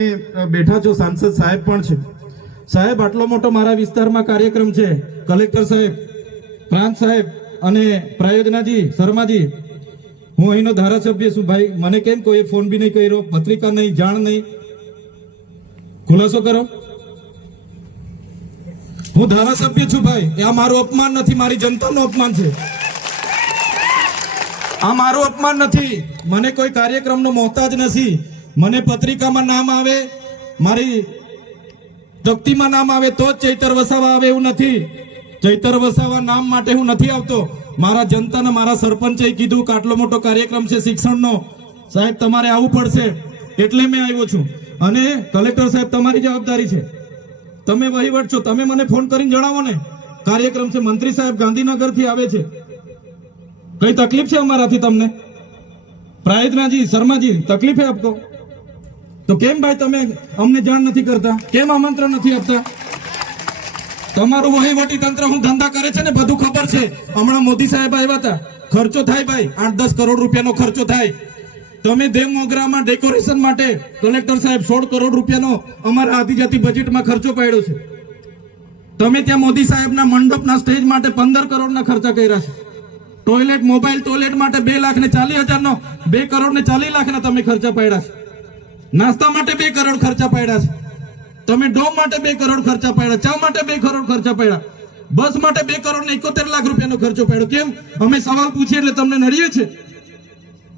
બેઠા છો, સાંસદ સાહેબ પણ છે. સાહેબ, આટલો મોટો મારા વિસ્તારમાં કાર્યક્રમ છે. કલેક્ટર સાહેબ, પ્રાંત સાહેબ અને પ્રાયોજનાજી, શર્માજી, હું અહીંનો ધારાસભ્ય છું ભાઈ. મને કેમ કોઈ ફોન બી નહીં કર્યો, પત્રિકા નહીં, જાણ નહીં, ખુલાસો કરો. હું ધારાસભ્ય છું ભાઈ. આ મારું અપમાન નથી, મારી જનતાનું અપમાન છે. આ મારું અપમાન નથી. મને કોઈ કાર્યક્રમનો મોહતાજ નથી. મને પત્રિકામાં નામ આવે, મારી તકતીમાં નામ આવે તો જ ચૈતર વસાવા આવે એવું નથી. ચૈતર વસાવા નામ માટે હું નથી આવતો. મારા જનતાને મારા સરપંચે કીધું કે આટલો મોટો કાર્યક્રમ છે શિક્ષણનો, સાહેબ તમારે આવવું પડશે, એટલે મેં આવ્યો છું. અને કલેક્ટર સાહેબ, તમારી જવાબદારી છે, તમે વહીવટ છો, તમે મને ફોન કરીને જણાવો ને કાર્યક્રમ છે. મંત્રી સાહેબ ગાંધીનગરથી આવે છે, કઈ તકલીફ છે અમારાથી તમને? પ્રાયોજનાજી, શર્માજી, તકલીફ હે આપકો? તો કેમ ભાઈ તમે અમને જાણ નથી કરતા? કેમ આમંત્રણ નથી આપતા? તમારું વહીવટી તંત્ર હું ધંધા કરે છે ને બધું ખબર છે. હમણાં મોદી સાહેબ આવ્યા હતા, ખર્ચો થાય ભાઈ, 8-10 કરોડ રૂપિયાનો ખર્ચો થાય. તમે દેવ મોગરામાં ડેકોરેશન માટે કલેક્ટર સાહેબ 16 કરોડ રૂપિયાનો અમારા આદિજાતિ બજેટમાં ખર્ચો પાડ્યો છે. તમે ત્યાં મોદી સાહેબના મંડપના સ્ટેજ માટે 15 કરોડના ખર્ચા કર્યા છે. ટોયલેટ, મોબાઈલ ટોયલેટ માટે 2,40,000નો 2 કરોડ ને 40 લાખના તમે ખર્ચા પાડ્યા છે. નાસ્તા માટે 2 કરોડ ખર્ચા પાડ્યા છે. તમે ડોમ માટે 2 કરોડ ખર્ચા પાડ્યા, ચા માટે 2 કરોડ ખર્ચા પાડ્યા, બસ માટે 2 કરોડ ને 71 લાખ રૂપિયાનો ખર્ચો પાડ્યો. કેમ? અમે સવાલ પૂછીએ એટલે તમને નડીએ છે?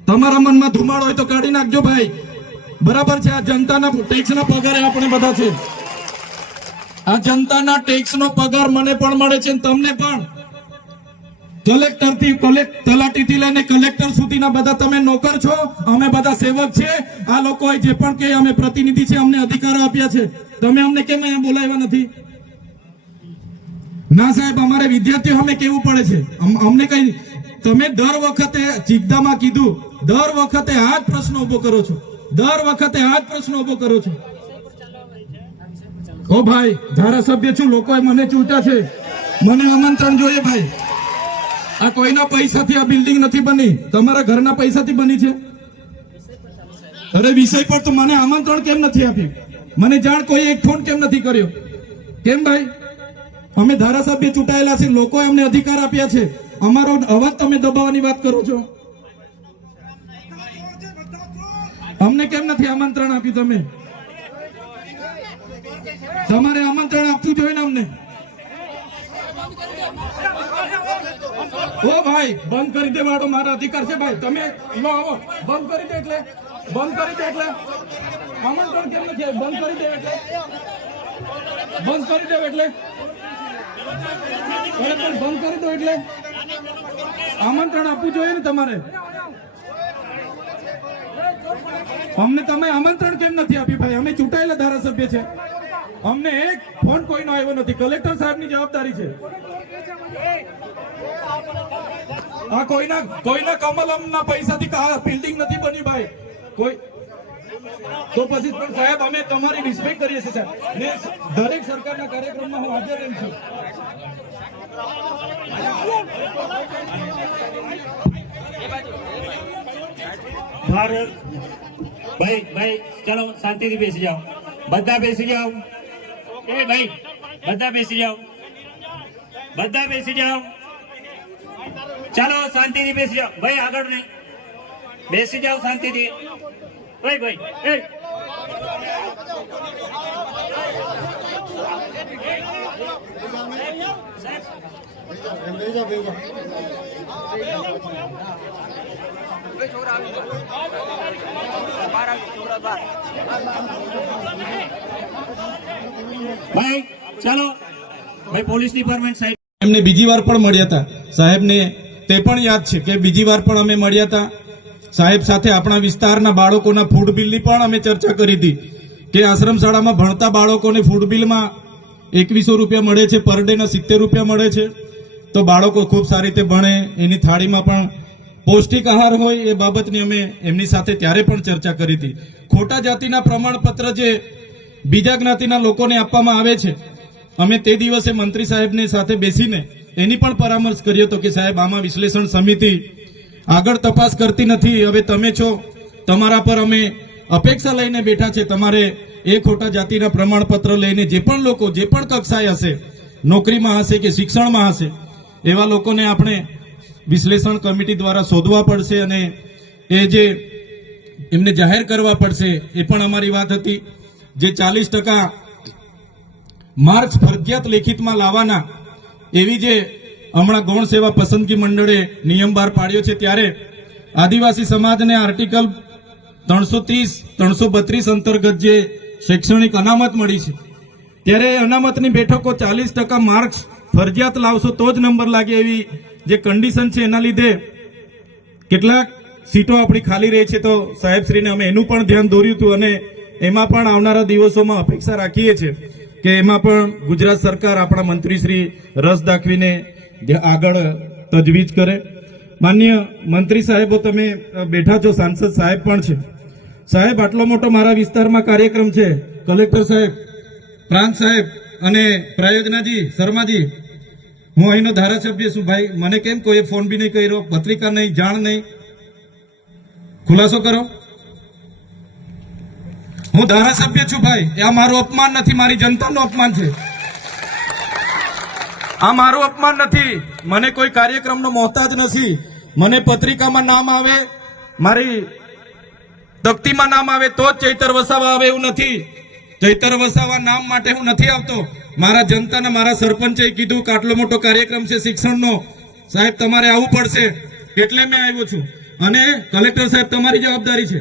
તમારા મનમાં ધુમાડો હોય તો કાઢી નાખજો ભાઈ. બરાબર છે, આ જનતાના ટેક્સના પગારે આપણે બધા છે. આ જનતાના ટેક્સનો પગાર મને પણ મળે છે, તમને પણ. કલેક્ટરથી તલાટીથી લઈને કલેક્ટર સુધીના બધા તમે નોકર છો, અમે બધા સેવક છે. આ લોકોએ જે પણ કે અમે પ્રતિનિધિ છે, અમને અધિકારો આપ્યા છે. તમે અમને કેમ અહીંયા બોલાવ્યા નથી? ના સાહેબ, અમારે વિદ્યાર્થીઓ અમે કેવું પડે છે. અમને કઈ, તમે દર વખતે ચિકદામાં કીધું, દર વખતે આ જ પ્રશ્ન ઉભો કરો છો, દર વખતે આ જ પ્રશ્ન ઉભો કરો છો. ઓ ભાઈ, ધારાસભ્ય છું, લોકોએ મને ચૂંટ્યા છે, મને આમંત્રણ જોઈએ ભાઈ. આ કોઈના પૈસાથી આ બિલ્ડિંગ નથી બની, તમારા ઘરના પૈસાથી બની છે. અરે વિષય પર તો મને આમંત્રણ કેમ નથી આપ્યું? મને જાણ કોઈ એક ફોન કેમ નથી કર્યો? કેમ ભાઈ? અમે ધારાસભ્ય ચૂંટાયેલા છે, લોકોએ અમને અધિકાર આપ્યા છે, અમારો અવાજ તમે દબાવવાની વાત કરો છો. અમને કેમ નથી આમંત્રણ આપ્યું? તમે તમારે આમંત્રણ આપવું જોઈએ ને અમને. ઓ ભાઈ, બંધ કરી દેવાડો, મારા અધિકાર છે ભાઈ. તમે લો આવો, બંધ કરી દે એટલે, બંધ કરી દે એટલે આમંત્રણ કેમ નથી? બંધ કરી દે એટલે, બંધ કરી દો એટલે, બંધ કરી દો એટલે આમંત્રણ આપવું જોઈએ ને તમારે. અમને તમે આમંત્રણ કેમ નથી આપ્યું ભાઈ? અમે ચૂંટાયેલા ધારાસભ્ય છે, અમને એક ફોન કોઈનો આવ્યો નથી. કલેક્ટર સાહેબની જવાબદારી છે. આ કોઈના કમલમના પૈસાથી બિલ્ડિંગ નથી બની ભાઈ. કોઈ તો પછી પણ સાહેબ, અમે તમારી રિસ્પેક્ટ કરીએ છીએ સાહેબ, ને દરેક સરકારના કાર્યક્રમમાં હું હાજર રહું છું. ભાઈ ચલો શાંતિથી બેસી જાઓ, બધા બેસી જાઓ. એ ભાઈ, બધા બેસી જાઓ, બધા બેસી જાઓ. ચાલો શાંતિથી બેસી જાઓ ભાઈ, આગળ નહીં, બેસી જાઓ શાંતિથી. ભાઈ એ ભાઈ ચાલો ભાઈ, પોલીસ ડિપાર્ટમેન્ટ સાહેબ એમને બીજી વાર પણ મળ્યા હતા સાહેબને, તે પણ યાદ છે કે બીજી વાર પણ અમે મળ્યા હતા સાહેબ સાથે. આપણા વિસ્તારના બાળકોના ફૂડ બિલની પણ અમે ચર્ચા કરી હતી કે આશ્રમ શાળામાં ભણતા બાળકોને ફૂડ બિલમાં 2100 રૂપિયા મળે છે, પર ડે ના 70 રૂપિયા મળે છે. તો બાળકો ખૂબ સારી રીતે ભણે, એની થાળીમાં પણ પૌષ્ટિક આહાર હોય, એ બાબતની અમે એમની સાથે ત્યારે પણ ચર્ચા કરી હતી. ખોટા જાતિના પ્રમાણપત્ર જે બીજા જ્ઞાતિના લોકોને આપવામાં આવે છે, અમે તે દિવસે મંત્રી સાહેબને સાથે બેસીને એની પણ પરામર્શ કર્યો હતો કે સાહેબ, આમાં વિશ્લેષણ સમિતિ આગળ તપાસ કરતી નથી. હવે તમે છો, તમારા પર અમે અપેક્ષા લઈને બેઠા છે, તમારે એ ખોટા જાતિના પ્રમાણપત્ર લઈને જે પણ લોકો જે પણ કક્ષાએ હશે, નોકરીમાં હશે કે શિક્ષણમાં હશે, એવા લોકોને આપણે વિશ્લેષણ કમિટી દ્વારા શોધવા પડશે અને એ જે એમને જાહેર કરવા પડશે. એ પણ અમારી વાત હતી. જે 40% માર્ક્સ ફરજિયાત લેખિતમાં લાવવાના એવી જે હમણાં ગૌણ સેવા પસંદગી મંડળે નિયમ બહાર પાડ્યો છે, ત્યારે આદિવાસી સમાજને આર્ટિકલ 330-332 અંતર્ગત જે શૈક્ષણિક અનામત મળી છે, ત્યારે અનામતની બેઠકો 40% માર્ક્સ ફરજિયાત લાવશો તો જ નંબર લાગે એવી જે કન્ડિશન છે, એના લીધે કેટલાક સીટો આપણી ખાલી રહી છે. તો સાહેબશ્રીને અમે એનું પણ ધ્યાન દોર્યું હતું અને એમાં પણ આવનારા દિવસોમાં અપેક્ષા રાખીએ છીએ કે એમાં પણ ગુજરાત સરકાર આપણા મંત્રીશ્રી રસ દાખવીને આગળ તજવીજ કરે. માન્ય મંત્રી સાહેબો, તમે બેઠા છો, સાંસદ સાહેબ પણ છે. સાહેબ, આટલો મોટો મારા વિસ્તારમાં કાર્યક્રમ છે, કલેક્ટર સાહેબ, પ્રાંત સાહેબ અને પ્રાયોજનાજી, શર્માજી, હું અહીંનો ધારાસભ્ય છું ભાઈ. મને કેમ કોઈ ફોન બી નહીં કર્યો, પત્રિકા નહીં, જાણ નહીં, ખુલાસો કરો. હું ધારાસભ્ય છું ભાઈ. આ મારું અપમાન નથી, મારી જનતાનું અપમાન છે. આ મારું અપમાન નથી. મને કોઈ કાર્યક્રમનો મોહતાજ નથી. મને પત્રિકામાં નામ આવે, મારી તકતીમાં નામ આવે તો જ ચૈતર વસાવા આવે એવું નથી. ચૈતર વસાવા નામ માટે હું નથી આવતો. મારા જનતાને મારા સરપંચે કીધું કે આટલો મોટો કાર્યક્રમ છે શિક્ષણનો, સાહેબ તમારે આવવું પડશે, એટલે મેં આવ્યો છું. અને કલેક્ટર સાહેબ, તમારી જવાબદારી છે,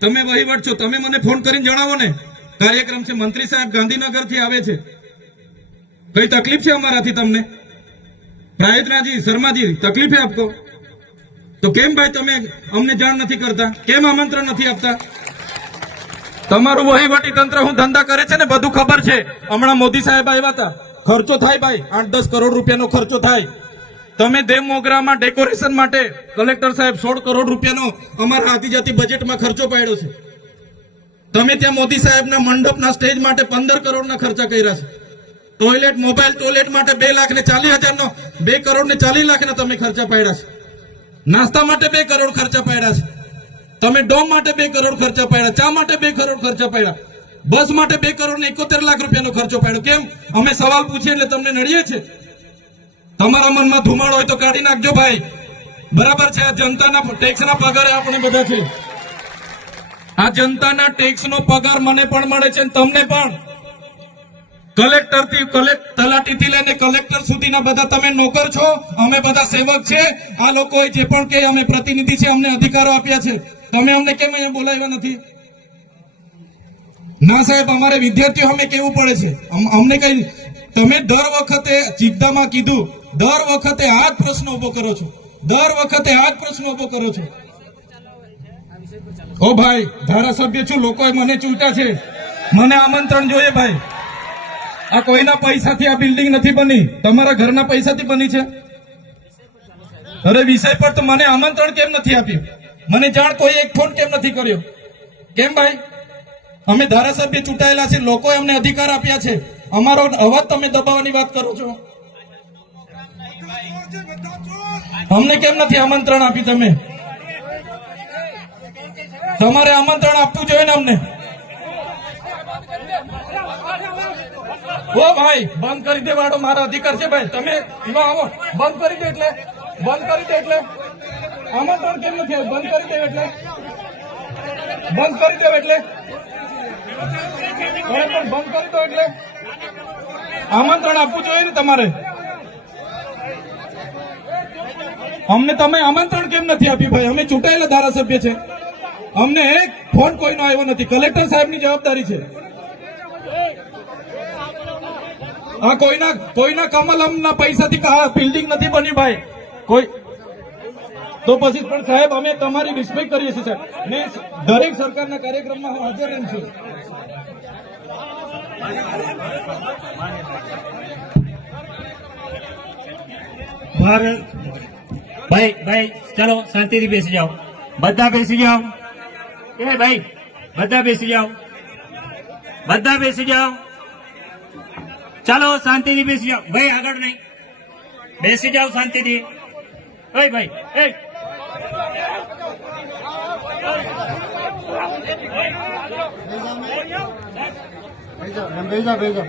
તમે વહીવટ છો, તમે મને ફોન કરીને જણાવો ને કાર્યક્રમ છે. મંત્રી સાહેબ ગાંધીનગરથી આવે છે, કઈ તકલીફ છે અમારાથી તમને? પ્રાયોજનાજી, શર્માજી, તકલીફ છે આપકો? તો કેમ ભાઈ તમે અમને જાણ નથી કરતા? કેમ આમંત્રણ નથી આપતા? તમારું વહીવટી તંત્ર હું ધંધા કરે છે ને બધું ખબર છે. હમણાં મોદી સાહેબ આવ્યા હતા, ખર્ચો થાય ભાઈ, 8-10 કરોડ રૂપિયાનો ખર્ચો થાય. તમે દેવ મોગરામાં ડેકોરેશન માટે કલેક્ટર સાહેબ 16 કરોડ રૂપિયાનો અમારા આદિજાતિ બજેટમાં ખર્ચો પાડ્યો છે. તમે ત્યાં મોદી સાહેબના મંડપના સ્ટેજ માટે 15 કરોડના ખર્ચા કર્યા છે. ટોયલેટ, મોબાઈલ ટોયલેટ માટે 2,40,000નો 2 કરોડ ને 40 લાખના તમે ખર્ચા પાડ્યા છે. નાસ્તા માટે 2 કરોડ ખર્ચા પાડ્યા છે. તમે ડોમ માટે 2 કરોડ ખર્ચા પાડ્યા, ચા માટે 2 કરોડ ખર્ચા પાડ્યા, બસ માટે 2 કરોડ ને 71 લાખ રૂપિયાનો ખર્ચો પાડ્યો. કેમ? અમે સવાલ પૂછીએ એટલે તમને નડીએ છે? તમારા મનમાં ધુમાડો હોય તો કાઢી નાખજો ભાઈ. બરાબર છે, આ જનતાના ટેક્સના પગારે આપણે બધા છે. આ જનતાના ટેક્સનો પગાર મને પણ મળે છે, તમને પણ. કલેક્ટરથી તલાટીથી લઈને કલેક્ટર સુધીના બધા તમે નોકર છો, અમે બધા સેવક છે. આ લોકોએ જે પણ કે અમે પ્રતિનિધિ છે, અમને અધિકારો આપ્યા છે. તમે અમને કેમ અહીંયા બોલાવ્યા નથી? ના સાહેબ, અમારે વિદ્યાર્થીઓ અમે કેવું પડે છે. અમને કઈ, તમે દર વખતે ચિકદામાં કીધું, દર વખતે આ જ પ્રશ્ન ઉભો કરો છો, દર વખતે આ જ પ્રશ્ન ઉભો કરો છો. ઓ ભાઈ, ધારાસભ્ય છું, લોકોએ મને ચૂંટ્યા છે, મને આમંત્રણ જોઈએ ભાઈ. આ કોઈના પૈસાથી આ બિલ્ડિંગ નથી બની, તમારા ઘરના પૈસાથી બની છે. અરે વિષય પર તો મને આમંત્રણ કેમ નથી આપ્યું? મને જાણ કોઈ એક ફોન કેમ નથી કર્યો? કેમ ભાઈ? અમે ધારાસભ્ય ચૂંટાયેલા છે, લોકોએ અમને અધિકાર આપ્યા છે, અમારો અવાજ તમે દબાવવાની વાત કરો છો. અમને કેમ નથી આમંત્રણ આપ્યું? તમે તમારે આમંત્રણ આપવું જોઈએ ને અમને. ઓ ભાઈ, બંધ કરી દેવાડો, મારો અધિકાર છે ભાઈ. તમે એમાં આવો, બંધ કરી દે એટલે, બંધ કરી દે એટલે આમંત્રણ કેમ નથી આવ્યું? બંધ કરી દે એટલે, બંધ કરી દે એટલે, બંધ કરી દો એટલે આમંત્રણ આપવું જોઈએ ને તમારે. અમને તમે આમંત્રણ કેમ નથી આપ્યું ભાઈ? અમે ચૂંટાયેલા ધારાસભ્ય છે, અમને એક ફોન કોઈનો આવ્યો નથી. કલેક્ટર સાહેબની જવાબદારી છે. આ કોઈના કમલમના પૈસાથી બિલ્ડિંગ નથી બની ભાઈ. કોઈ તો પછી પણ સાહેબ, અમે તમારી રિસ્પેક્ટ કરીએ છીએ સાહેબ, ને દરેક સરકારના કાર્યક્રમમાં હું હાજર રહું છું. ભાઈ ચલો શાંતિથી બેસી જાઓ, બધા બેસી જાઓ. એ ભાઈ, બધા બેસી જાઓ, બધા બેસી જાઓ. ચાલો શાંતિથી બેસી જાઓ ભાઈ, આગળ નહીં, બેસી જાઓ શાંતિથી. ઓય ભાઈ, ભેજા